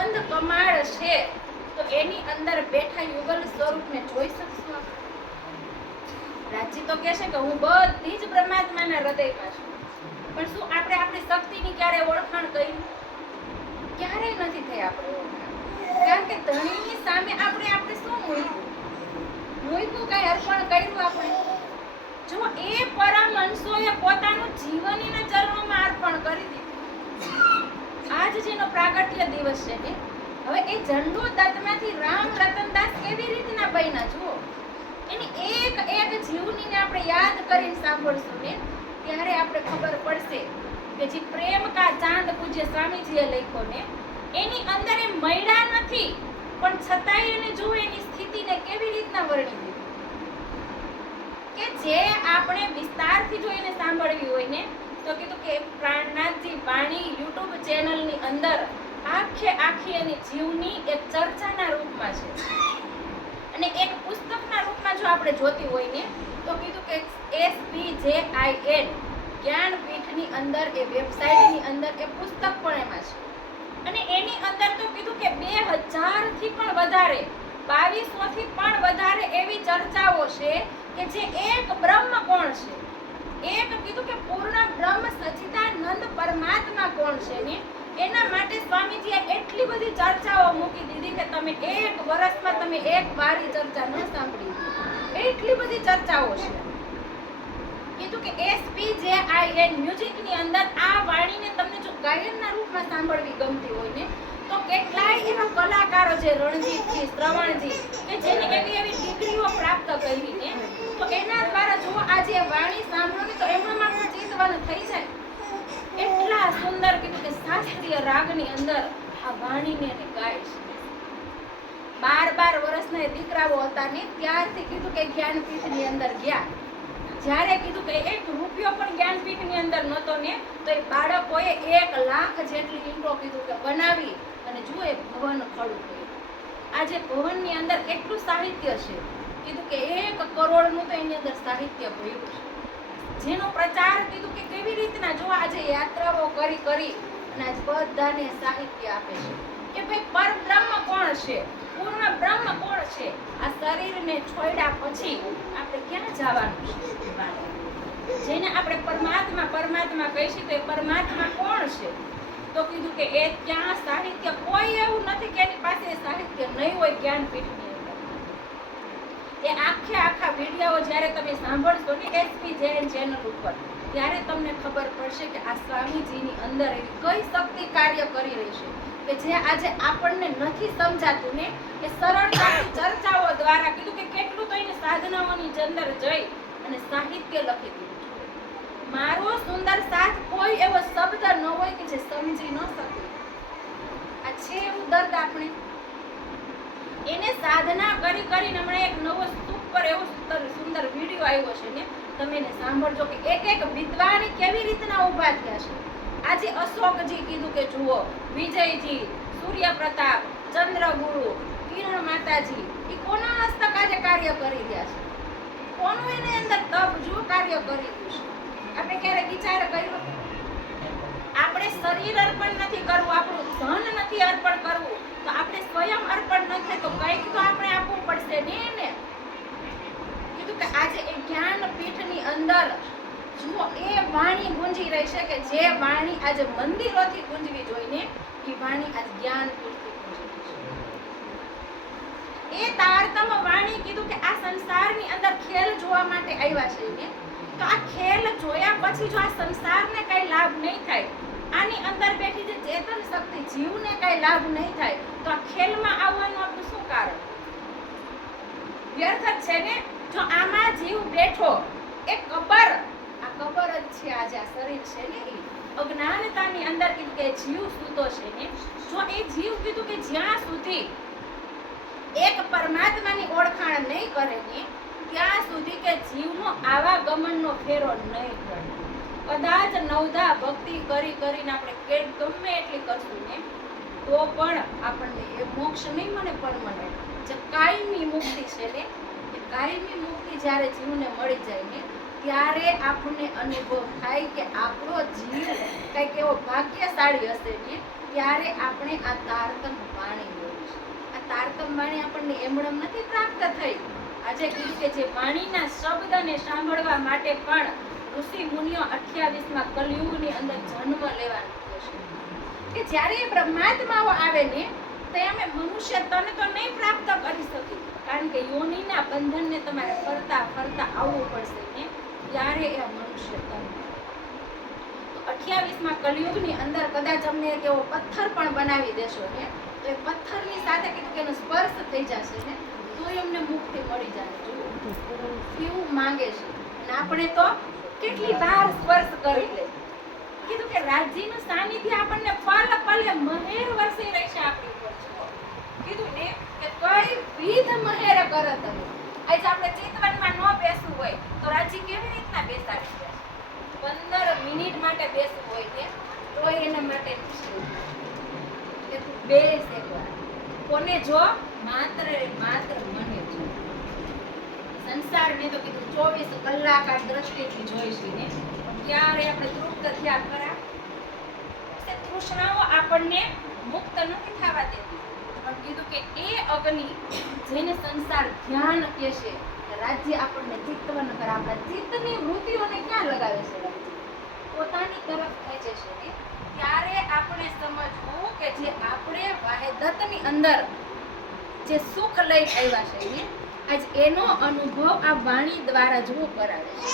અંધ કમાડ છે તો એની અંદર બેઠા યુગલ સ્વરૂપને જોઈ શકશું આપણે? રાજી તો કહે છે કે હું બધી જ પરમાત્માના હૃદયમાં છું, પણ શું આપણે આપણી શક્તિની ક્યારે ઓળખાણ કરી? ક્યારેય નથી થઈ આપણે ઓળખાણ, કારણ કે ધણીની સામે આપણે શું મૂક્યું કઈ અર્પણ કર્યું આપણે? જો એ પરમ અંશોએ પોતાનું જીવન એના ચરણોમાં અર્પણ કરી દીધું. આજ જેનો પ્રાગટ્ય દિવસ છે ને, હવે એ ઝંડુ દત્તમાંથી રામ રતનદાસ કેવી રીતના બન્યા જુઓ. એની એક એક જીવનીને આપણે યાદ કરીને સાંભળશું ને, ત્યારે આપણે ખબર પડશે કે જે પ્રેમ કા ચાંદ પૂજ્ય સ્વામીજીએ લખ્યો ને, એની અંદર એ મૈડા નથી, પણ છતાંય એને જો એની સ્થિતિને કેવી રીતના વર્ણવી દીધી કે જે આપણે વિસ્તારથી જો એને સાંભળવી હોય ને, તો કીધું કે પ્રાણનાથજી વાણી યુટ્યુબ ચેનલની અંદર આખી એની જીવની એક ચર્ચાના રૂપમાં છે, અને એક પુસ્તકના રૂપમાં જો આપણે જોતી હોય ને, તો કીધું કે SPJIN જ્ઞાનપીઠની અંદર એ વેબસાઇટની અંદર એ પુસ્તક પણ એમાં છે, અને એની અંદર તો કીધું કે 2000 થી પણ વધારે 2200 થી પણ વધારે એવી ચર્ચાઓ છે કે જે એક બ્રહ્મ કોણ છે, એક કીધું કે પૂર્ણ બ્રહ્મ સચ્ચિદાનંદ પરમાત્મા કોણ છે ને, એના માટે સ્વામીજીએ એટલી બધી ચર્ચાઓ મૂકી દીધી કે તમે એક વર્ષમાં તમે એક વારી ચર્ચા ન સાંભળી, એટલી બધી ચર્ચાઓ છે. કીધું કે SPJIN મ્યુઝિકની અંદર આ વાણીને તમને જો ગાયનના રૂપમાં સાંભળવી ગમતી હોય ને, તો કેટલાય એવા કલાકારો છે, રણજીતજી, શ્રવણજી, કે જેને એવી ડિગ્રીઓ પ્રાપ્ત કરી ને, તો એના દ્વારા જો આજે વાણી સાંભળો ને, તો એમનામાં પણ ચિંતવન થઈ જાય. એટલા સુંદર કીધું કે શાસ્ત્રીય રાગની અંદર આ વાણીને ગાય છે. 12 વર્ષના દીકરાઓ હતા ને, ત્યારથી કીધું કે જ્ઞાનપીઠની અંદર ગયા. જ્યારે કીધું કે 1 રૂપિયો પણ જ્ઞાનપીઠની અંદર નહોતો ને, તો એ બાળકોએ 1 લાખ જેટલી ઈંટો કીધું કે બનાવી અને જુઓ એ ભવન ખડું કર્યું. આજે ભવનની અંદર કેટલું સાહિત્ય છે, કીધું કે 1 કરોડનું તો એની અંદર સાહિત્ય ભર્યું છે, જેનો પ્રચાર કીધું કે કેવી રીતના જો આજે યાત્રાઓ કરી અને આજ બધાને સાહિત્ય આપે છે કે ભાઈ પરબ્રહ્મ કોણ છે, પૂર્ણ બ્રહ્મ કોણ છે. આ શરીરને છોડ્યા પછી આપણે ક્યાં જવાનું છે? જેને આપણે પરમાત્મા કહીશું, તો એ પરમાત્મા કોણ છે? તો કીધું કે એ ત્યાં સાહિત્ય કોઈ એવું નથી કે એની પાસે સાહિત્ય નહીં હોય. જ્ઞાનપીઠની અંદર એ આખા વિડીયો જ્યારે તમે સાંભળશો ને SPJIN ચેનલ ઉપર, ત્યારે તમને ખબર પડશે કે આ સ્વામીજીની અંદર એવી કઈ શક્તિ કાર્ય કરી રહી છે કે જે આજે આપણને નથી સમજાતું ને, એ સરળતાથી ચર્ચાઓ દ્વારા કીધું કે કેટલું તો એને સાધનાઓની અંદર જઈ અને સાહિત્ય લખી દીધું. મારો સુંદર સાથ કોઈ એવો શબ્દ ન હોય કે જે સમજી ન શકે. આ છે એવું દર્દ આપણે એને સાધના કરીને હમણાં એક નવો સુપર એવો સુંદર વિડીયો આવ્યો છે ને, તમે એને સાંભળજો કે એક વિદ્વાન કેવી રીતના ઊભા થયા છે. આજે અશોકજી કીધું કે જુઓ, વિજયજી, સૂર્યપ્રતાપ, ચંદ્રગુરુ, કિરણ માતાજી, એ કોના હસ્તક આજે કાર્ય કરી રહ્યા છે? કોનું એની અંદર તપ જો કાર્ય કરી રહ્યું છે? આપણે ક્યારે વિચાર કર્યો? આપણે શરીર અર્પણ નથી કરવું, આપણું ધન નથી અર્પણ કરવું, તો આપણે સ્વયં અર્પણ ન થાય તો કંઈક તો આપણે આપવું પડશે ને એને. કીધું કે આજે એ જ્ઞાનપીઠની અંદર જુઓ એ વાણી ગુંજી રહી છે કે જે વાણી આજે મંદિરોથી ગુંજવી જોઈને, એ વાણી આજે જ્ઞાનપીઠથી ગુંજી રહી છે. એ તારતમ વાણી કીધું કે આ સંસારની અંદર ખેલ જોવા માટે આવ્યા છે ને, તો આ ખેલ જોયા પછી જો આ સંસારને કઈ લાભ નહીં થાય, આની અંદર બેઠી જે ચેતન શક્તિ જીવને કઈ લાભ નહીં થાય, તો આ ખેલમાં આવવાનું આપણું શું કારણ? વ્યર્થ જ છે ને. જો આમાં જીવ બેઠો એ કબર, આ કબર જ છે. આજે આ શરીર છે ને, એ અજ્ઞાનતાની અંદર કીધું કે જીવ સૂતો છે ને, જો એ જીવ કીધું કે જ્યાં સુધી એક પરમાત્માની ઓળખાણ નહીં કરે ને, ત્યાં સુધી કે જીવનો આવાગમનનો ફેરો નહીં પડે. કદાચ નવધા ભક્તિ કરીને આપણે ગમે એટલી કરશું ને, તો પણ આપણને એ મોક્ષ નહીં મળે, પણ મળે જે કાયમી મુક્તિ છે ને, એ કાયમી મુક્તિ જ્યારે જીવને મળી જાય ને, ત્યારે આપણને અનુભવ થાય કે આપણો જીવ કંઈક એવો ભાગ્યશાળી હશે ને ત્યારે આપણે આ તારતમ વાણી બોલી છે. આ તારતમ વાણી આપણને એમણમ નથી પ્રાપ્ત થઈ. આજે કીધું કે જે વાણીના શબ્દને સાંભળવા માટે પણ ઋષિ મુનિઓ 28માં કલયુગની અંદર જન્મ લેવાનું થશે. કે જ્યારે એ બ્રહ્માત્માઓ આવે ને તો અમે મનુષ્ય તને તો નહીં પ્રાપ્ત કરી શકી, કારણ કે યોનિના બંધનને તમારે ફરતા ફરતા આવવું પડશે ને ત્યારે એ મનુષ્ય તન. તો 28માં કલયુગની અંદર કદાચ અમને એક એવો પથ્થર પણ બનાવી દેશો ને તો એ પથ્થરની સાથે કીધું કે એનો સ્પર્શ થઈ જશે ને તો અમને મુક્તિ મળી જાય. કેવું માંગે છે અને આપણે તો કેટલી વાર સ્પર્શ કરી લે. કીધું કે રાજ્યનું સાનિધ્ય આપણને પલ પલે મહેર વરસી રહેશે આપણી ઉપર. કીધું ને કે કઈ વિધ મહેર કરે તમે. આજે આપણે ચિતવનમાં ન બેસવું હોય તો રાજ્ય કેવી રીતના બેસાડી દે? 15 મિનિટ માટે બેસવું હોય ને તો એના માટે કે તું બેસ એકવાર. કોને જો? માત્ર માત્ર મને જો. સંસારને તો કીધું 24 કલાક આ દ્રષ્ટિથી જોઈશી ને ત્યારે આપણે તૃપ્ત થયા ખરા? તૃષ્ણાઓ આપણને મુક્ત નથી થવા દેતી. પણ કીધું કે એ અગ્નિ જેને સંસાર ધ્યાન કહે છે, રાજ્ય આપણને ચિત્તવન કરે. આપણા ચિત્તની વૃત્તિઓને ક્યાં લગાવે છે? પોતાની તરફ ખેંચે છે ને ત્યારે આપણે સમજવું કે જે આપણે વાહેદતની અંદર જે સુખ લઈ આવ્યા છે ને આજ એનો અનુભવ આ વાણી દ્વારા જો કરાવે છે.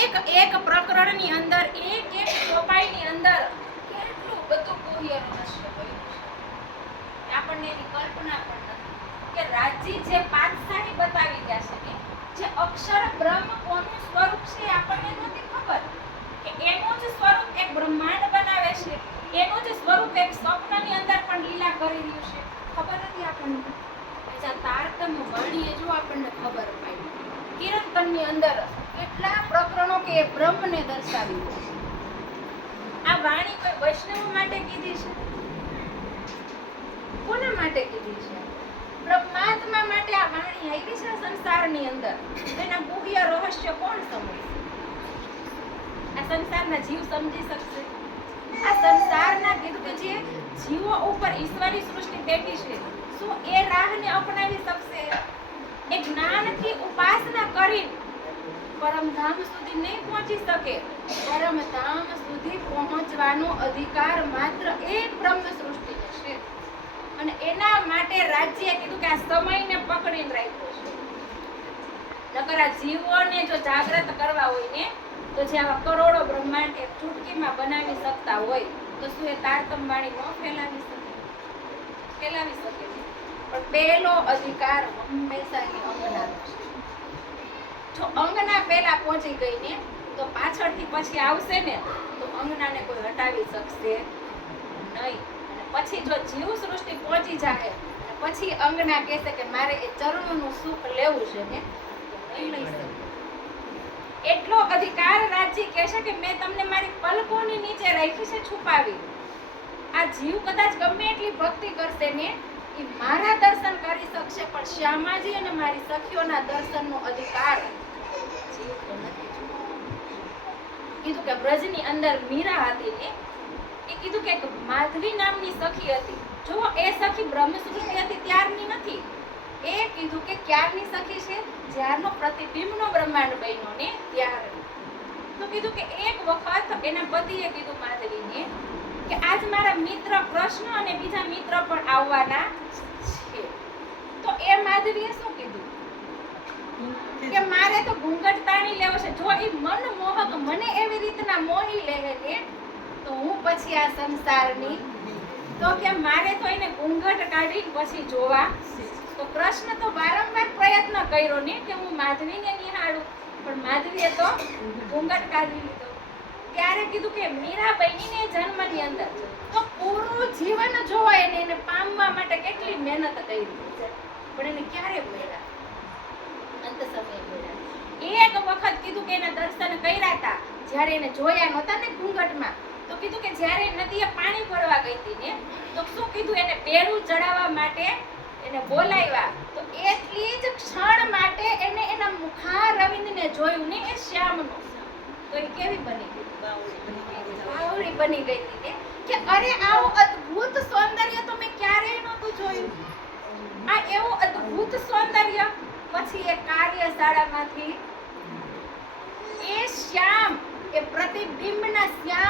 એક એક પ્રકરણની અંદર એક એક ચોપાઈની અંદર કેટલું બધું ગુહ્ય રહસ્ય હોય છે. આપણને એની કલ્પના પણ નથી કે રાજ્ય જે પાતશાહી બતાવી ગયા છે ને જે અક્ષર બ્રહ્મ કોનું સ્વરૂપ છે આપણને નથી ખબર કે એનું જ સ્વરૂપ એક બ્રહ્માંડ બનાવે છે, એનું જ સ્વરૂપ એક સ્વપ્નની અંદર પણ લીલા કરી રહ્યું છે. ખબર નથી આપણને. તારતમ વાણીએ જો આપણને ખબર પડી. કિરણની અંદર કેટલા પ્રકરણો કે બ્રહ્મને દર્શાવી. આ વાણી કોઈ વૈષ્ણવ માટે કીધી છે? કોના માટે કીધી છે? બ્રહ્માત્મા માટે આ વાણી આવી છે સંસારની અંદર. એના ગુહ્ય રહસ્ય કોણ સમજશે? આ સંસારના જીવ સમજી શકશે? આ સંસારના કીધું કે જે જીવો ઉપર ઈશ્વરી સૃષ્ટિ બેઠી છે શું એ રાહને અપનાવી શકશે? એ જ્ઞાનથી ઉપાસના કરી પરમધામ સુધી નહીં પહોંચી શકે. પરમધામ સુધી પહોંચવાનો અધિકાર માત્ર એક બ્રહ્મ સૃષ્ટિને છે. અને એના માટે રાજ્યએ કીધું કે આ સમયને પકડીને રાખ્યો છે. નકર આ જીવોને જો જાગૃત કરવા હોય ને તો જે આવા કરોડો બ્રહ્માંડ એક ચૂટકીમાં બનાવી શકતા હોય તો શું એ તારતમ વાણી ન ફેલાવી શકે? ફેલાવી શકે. પણ પહેલો અધિકાર હંમેશા એની અંગના છે. જો અંગના પહેલા પહોંચી ગઈ ને તો પાછળથી પછી આવશે ને તો અંગનાને કોઈ હટાવી શકશે નહીં. અને પછી જો જીવ સૃષ્ટિ પહોંચી જાય પછી અંગના કહેશે કે મારે એ ચરણનું સુખ લેવું છે ને તો નહીં લઈ શકે. એટલો અધિકાર રાજ્ય કહેશે કે મેં તમને મારી પલકોની નીચે રાખી છે છુપાવી. આ જીવ કદાચ ગમે એટલી ભક્તિ કરશે ને એ મારા દર્શન કરી શકશે પણ શ્યામાજી અને મારી સખીઓના દર્શનનો અધિકાર જીવ તો નથી. કીધું કે બ્રજની અંદર મીરા હતી ને એ કીધું કે માધવી નામની સખી હતી. જો એ સખી બ્રહ્મ સૃષ્ટિ હતી ત્યારની નથી. એ કીધું કે ક્યારની સખી છે? જ્યારનો પ્રતિબિંબનો બ્રહ્માંડ બન્યો ને ત્યારે. તો કીધું કે એક વખત એના પતિએ કીધું માધવીને કે આજ મારા મિત્ર કૃષ્ણ અને બીજા મિત્ર પણ આવવાના છે. તો એ માધવીએ શું કીધું કે મારે તો ઘૂંઘટ તાણી લેવો છે. જો એ મનમોહક મને એવી રીતના મોહી લે ને તો હું પછી આ સંસારની તો કે મારે તો એને ઘૂંઘટ કાઢી પછી જોવા. તો કૃષ્ણ તો વારંવાર પ્રયત્ન કર્યો ને કે હું માધવીને નિહાળું પણ માધવીએ તો ઘૂંઘટ કાઢી લીધો. ત્યારે કીધું કે મીરાબાઈને જન્મની અંદર તો પૂરું જીવન જોવાય ને એને પામવા માટે કેટલી મહેનત કરી પણ એને ક્યારે મળ્યા? અંત સમયે મળ્યા. એક વખત કીધું કે એના દર્શન કર્યા હતા જ્યારે એને જોયા નહોતા ને ઘૂંઘટમાં. તો કીધું કે જ્યારે નદીએ પાણી ભરવા ગઈ હતી ને તો શું કીધું એને બેડું ચડાવવા માટે એને બોલાવ્યા. તો એટલી જ ક્ષણ માટે એને એના મુખારવિંદને જોયું ને એ શ્યામનું. તો એ કેવી બની ગઈ? બાવળી બની ગઈ હતી ને. કે અરે આવું અદ્ભુત સૌંદર્ય તો મેં ક્યારેય નહોતું જોયું. આ એવું અદ્ભુત સૌંદર્ય. પછી એ કાર્યશાળામાંથી એ શ્યામ, એ પ્રતિબિંબના શ્યામ